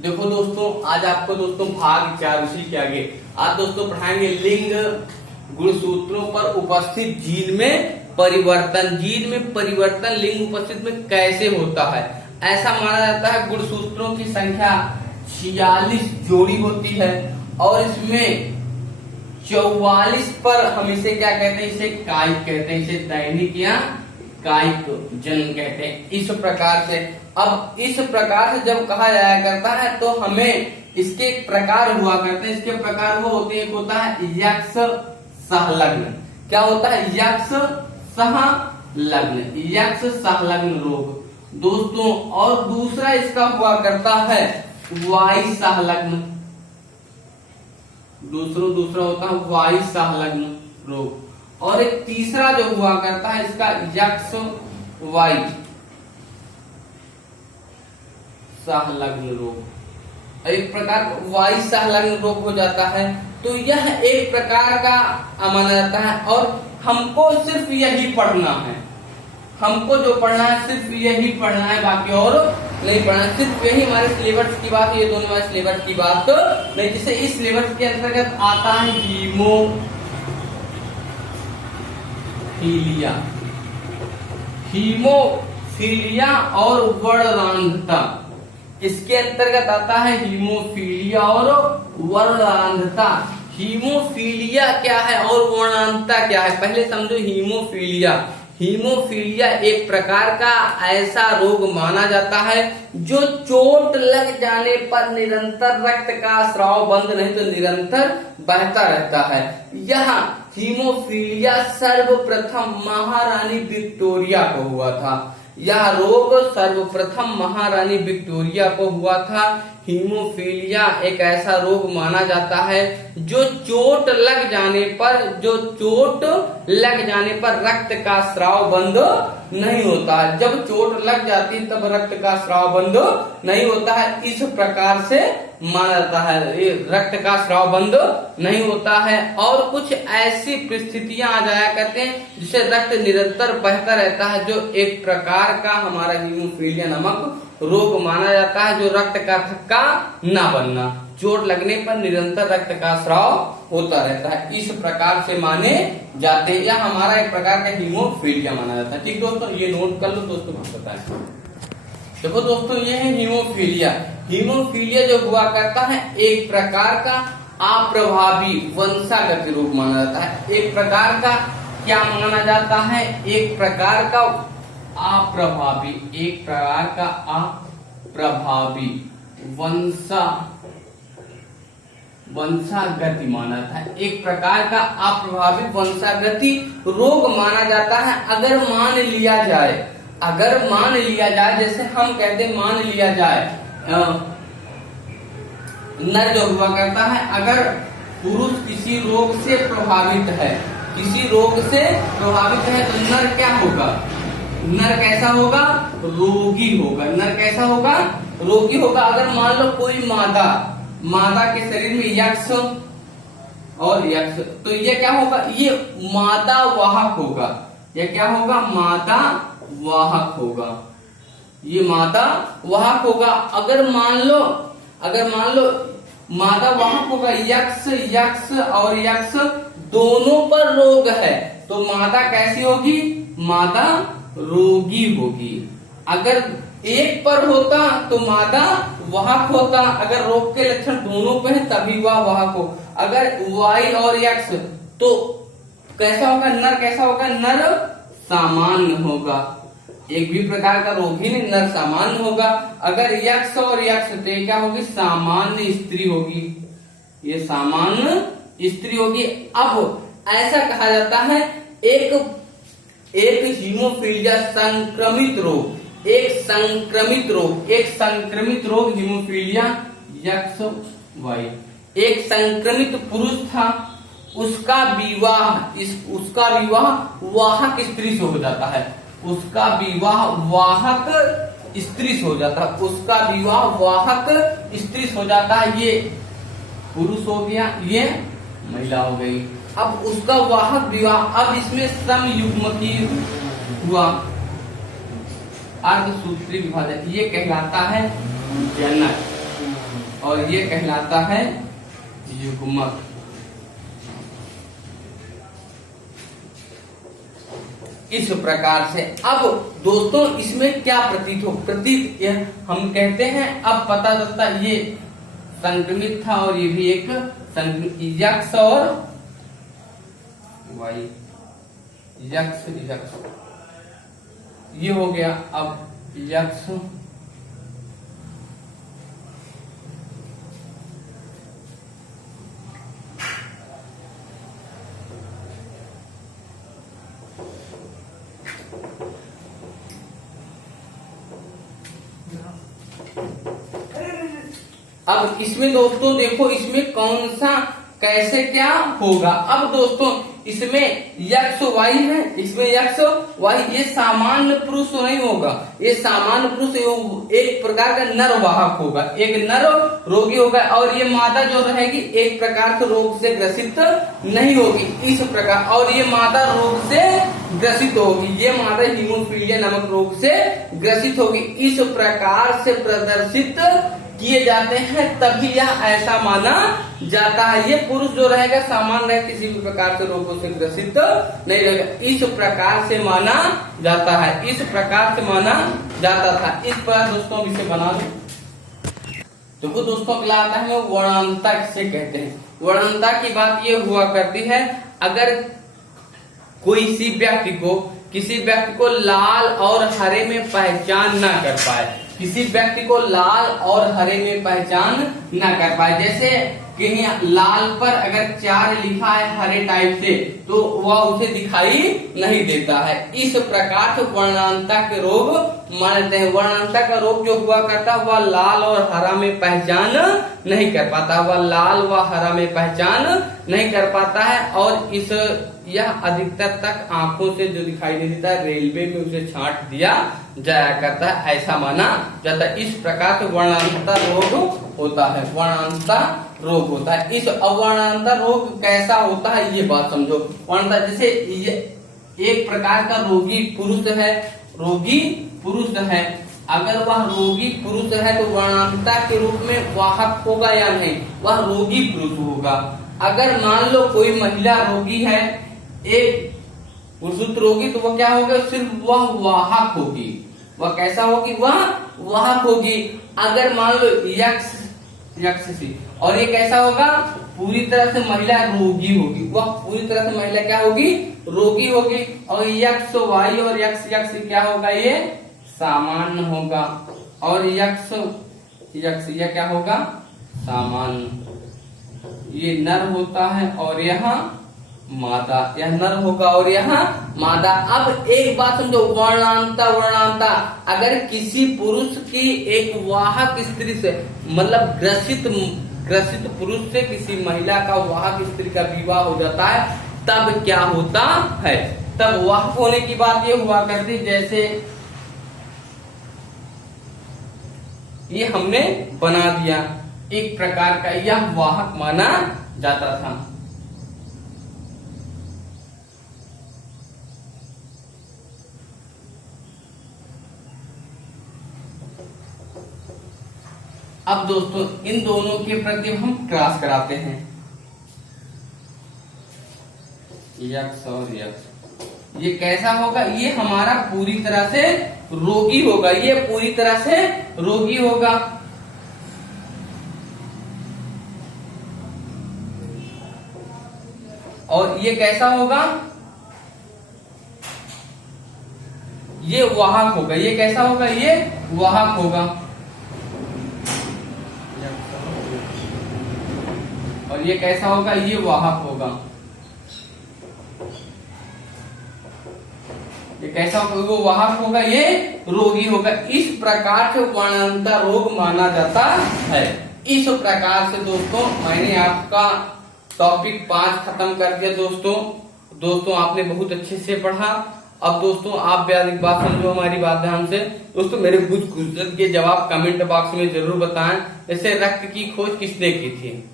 देखो दोस्तों, आज आपको दोस्तों भाग 4 उसी के आगे आज दोस्तों पढ़ाएंगे लिंग गुणसूत्रों पर उपस्थित जीन में परिवर्तन। जीन में परिवर्तन लिंग उपस्थित में कैसे होता है। ऐसा माना जाता है गुणसूत्रों की संख्या 46 जोड़ी होती है और इसमें 44 पर हम इसे क्या कहते हैं, इसे कायिक कहते हैं, इसे दैनिक या कायिक जन्म कहते हैं। इस प्रकार से अब इस प्रकार से जब कहा जाया करता है तो हमें इसके प्रकार हुआ करते हैं। इसके प्रकार वो होते हैं, एक होता है यक्ष सहलग्न। क्या होता है? यक्ष सहलग्न, यक्ष सहलग्न रोग दोस्तों। और दूसरा इसका हुआ करता है वाई सहलग्न। दूसरा होता है वाई सहलग्न रोग। और एक तीसरा जो हुआ करता है इसका यक्ष वाई सहलग्न रोग। एक प्रकार वाई सहलग्न रोग हो जाता है। तो यह एक प्रकार का माना जाता है और हमको सिर्फ यही पढ़ना है। हमको जो पढ़ना है सिर्फ यही पढ़ना है, बाकी और नहीं पढ़ना। सिर्फ यही हमारे सिलेबस की बात, ये दोनों हमारे सिलेबस की बात नहीं। जिसे इस सिलेबस के अंतर्गत आता है हीमोफीलिया और वर्णरांधता। इसके अंतर्गत आता है हीमोफीलिया और वर्णरांधता। हीमोफीलिया क्या है और वर्णरांधता क्या है, पहले समझो। हीमोफीलिया एक प्रकार का ऐसा रोग माना जाता है जो चोट लग जाने पर निरंतर रक्त का स्राव बंद नहीं तो निरंतर बहता रहता है। यह हीमोफीलिया सर्वप्रथम महारानी विक्टोरिया को हुआ था। यह रोग सर्वप्रथम महारानी विक्टोरिया को हुआ था। हीमोफीलिया एक ऐसा रोग माना जाता है जो चोट लग जाने पर रक्त का स्राव बंद नहीं होता है। जब चोट लग जाती है तब रक्त का स्राव बंद नहीं होता है। इस प्रकार से माना जाता है, ये रक्त का स्राव बंद नहीं होता है। और कुछ ऐसी परिस्थितियां आ जाया करते हैं जिससे रक्त निरंतर बहता रहता है, जो एक प्रकार का हमारा हीमोफीलिया नामक रोग माना जाता है, जो रक्त का थक्का ना बनना, चोट लगने पर निरंतर रक्त का स्राव होता रहता है। इस प्रकार से माने जाते हैं। यह हमारा एक प्रकार का हीमोफीलिया माना जाता है। ठीक दोस्तों, ये नोट कर लो दोस्तों, हम बताएं। देखो दोस्तों, ये है हीमोफीलिया। हीमोफीलिया जो हुआ करता है एक प्रकार का अप्रभावी वंशागत रोग माना जाता है। एक प्रकार का क्या माना जाता है? एक प्रकार का अप्रभावी वंशागति माना जाता है। एक प्रकार का अप्रभावी वंशागति रोग माना जाता है। अगर मान लिया जाए, जैसे हम कहते हैं, मान लिया जाए नर जो हुआ करता है, अगर पुरुष किसी रोग से प्रभावित है, तो नर क्या होगा? नर कैसा होगा? रोगी होगा। नर कैसा होगा? रोगी होगा। अगर मान लो कोई मादा के शरीर में यक्ष और यक्ष, तो ये क्या होगा? ये मादा वाहक होगा। ये क्या होगा? मादा वाहक होगा। ये मादा वाहक होगा। अगर मान लो मादा वाहक होगा, यक्ष और यक्ष दोनों पर रोग है, तो मादा कैसी होगी? मादा रोगी होगी। अगर एक पर होता तो मादा वाहक होता। अगर रोग के लक्षण दोनों पे है तभी वह वाहक हो। अगर वाई और यक्ष तो कैसा होगा? नर कैसा होगा? नर सामान्य होगा। एक भी प्रकार का रोगी नहीं, नर सामान्य होगा। अगर यक्ष और यक्ष तो क्या होगी? सामान्य स्त्री होगी। ये सामान्य स्त्री होगी। अब ऐसा कहा जाता है एक हीमोफीलिया संक्रमित रोग हीमोफीलिया यक्ष वाई। एक संक्रमित पुरुष था, उसका विवाह वाहक स्त्री से हो जाता है। उसका विवाह वाहक स्त्री से हो जाता है। ये पुरुष हो गया, ये महिला हो गई। अब उसका वाहक विवाह, अब इसमें समयुग्मकी हुआ, अर्धसूत्री विभाजन, ये कहलाता है जनक। और ये कहलाता है युग्मक। इस प्रकार से अब दोस्तों इसमें क्या प्रतीत हो, प्रतीत हम कहते हैं, अब पता चलता ये संक्रमित था और ये भी एक यक्ष और वाई, यक्ष यक्ष ये हो गया। अब यक्ष अब इसमें दोस्तों देखो इसमें कौन सा कैसे क्या होगा। अब दोस्तों इसमें यक्ष वाई है, इसमें यक्ष वाई, ये सामान्य पुरुष नहीं होगा, ये सामान्य पुरुष एक प्रकार का नर वाहक होगा, एक नर रोगी होगा और ये मादा जो रहेगी एक प्रकार के रोग से ग्रसित नहीं होगी इस प्रकार, और ये मादा रोग से ग्रसित होगी, ये मादा हीमोफीलिया नामक रोग से ग्रसित होगी। इस प्रकार से प्रदर्शित किए जाते हैं तभी यह ऐसा माना जाता है। ये पुरुष जो रहेगा सामान्य रहे, किसी भी प्रकार से रोगों से ग्रसित नहीं रहेगा, इस प्रकार से माना जाता है, इस प्रकार से माना जाता था। इस पर दोस्तों इसे बना लो। देखो दोस्तों अगला आता है वर्णांता किसे कहते हैं। वर्णांता की बात ये हुआ करती है अगर किसी व्यक्ति को लाल और हरे में पहचान ना कर पाए, किसी व्यक्ति को लाल और हरे में पहचान न कर पाए, जैसे कहीं लाल पर अगर 4 लिखा है हरे टाइप से तो वह उसे दिखाई नहीं देता है। इस प्रकार से वर्णांता के रोग मानते हैं। वर्णांता का रोग जो हुआ करता है वह लाल और हरा में पहचान नहीं कर पाता, वह लाल व हरा में पहचान नहीं कर पाता है और यह अधिकतर तक आंखों से जो दिखाई नहीं देता है रेलवे में उसे छांट दिया जाया करता है, ऐसा माना जाता है। इस प्रकार से वर्णांता रोग होता है, वर्णांता रोग होता है। इस अवर्णांता रोग कैसा होता है ये बात समझो। वर्णांता जैसे एक प्रकार का रोगी पुरुष है, अगर वह रोगी पुरुष है तो वर्णांता के रूप में वाहक होगा या नहीं, वह रोगी पुरुष होगा। अगर मान लो कोई महिला रोगी है, एक पुरुष रोगी, तो वह क्या होगा, सिर्फ वह वाहक होगी। वह कैसा होगी, वह वाहक होगी। अगर मान लो यक्ष सी, और ये कैसा होगा, पूरी तरह से महिला रोगी होगी, वह पूरी तरह से महिला क्या होगी, रोगी होगी। और यक्ष वाई और यक्ष क्या होगा, ये सामान्य होगा, और यक्ष यह क्या होगा, सामान्य। ये नर होता है और यहाँ मादा, यह नर होगा और यहाँ मादा। अब एक बात समझो, वर्णांता अगर किसी पुरुष की एक वाहक स्त्री से, मतलब ग्रसित पुरुष से किसी महिला का वाहक स्त्री का विवाह हो जाता है, तब क्या होता है, तब वाहक होने की बात ये हुआ करती, जैसे ये हमने बना दिया, एक प्रकार का यह वाहक माना जाता था। अब दोस्तों इन दोनों के प्रति हम क्रॉस कराते हैं, यक्ष और यक्ष। ये कैसा होगा, ये हमारा पूरी तरह से रोगी होगा, ये पूरी तरह से रोगी होगा। और ये कैसा होगा, ये वाहक होगा, ये कैसा होगा, ये वाहक होगा। और ये कैसा होगा, ये वाहक होगा। ये कैसा होगा, वो वाहक होगा, ये रोगी होगा। इस प्रकार से वर्णांता रोग माना जाता है। इस प्रकार से दोस्तों मैंने आपका टॉपिक 5 खत्म कर दिया। दोस्तों आपने बहुत अच्छे से पढ़ा। अब दोस्तों आप भी एक बात समझो हमारी बात ध्यान से। दोस्तों मेरे कुछ क्वेश्चन के जवाब कमेंट बॉक्स में जरूर बताएं। जैसे रक्त की खोज किसने की थी,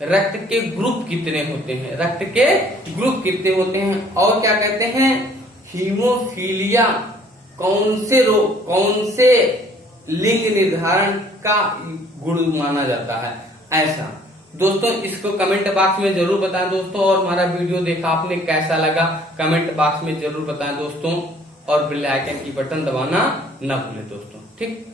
रक्त के ग्रुप कितने होते हैं, रक्त के ग्रुप कितने होते हैं, और क्या कहते हैं हीमोफीलिया कौन से लिंग निर्धारण का गुण माना जाता है। ऐसा दोस्तों इसको कमेंट बॉक्स में जरूर बताएं दोस्तों, और हमारा वीडियो देखा आपने कैसा लगा कमेंट बॉक्स में जरूर बताएं दोस्तों, और बेल आइकन की बटन दबाना न भूलें दोस्तों। ठीक।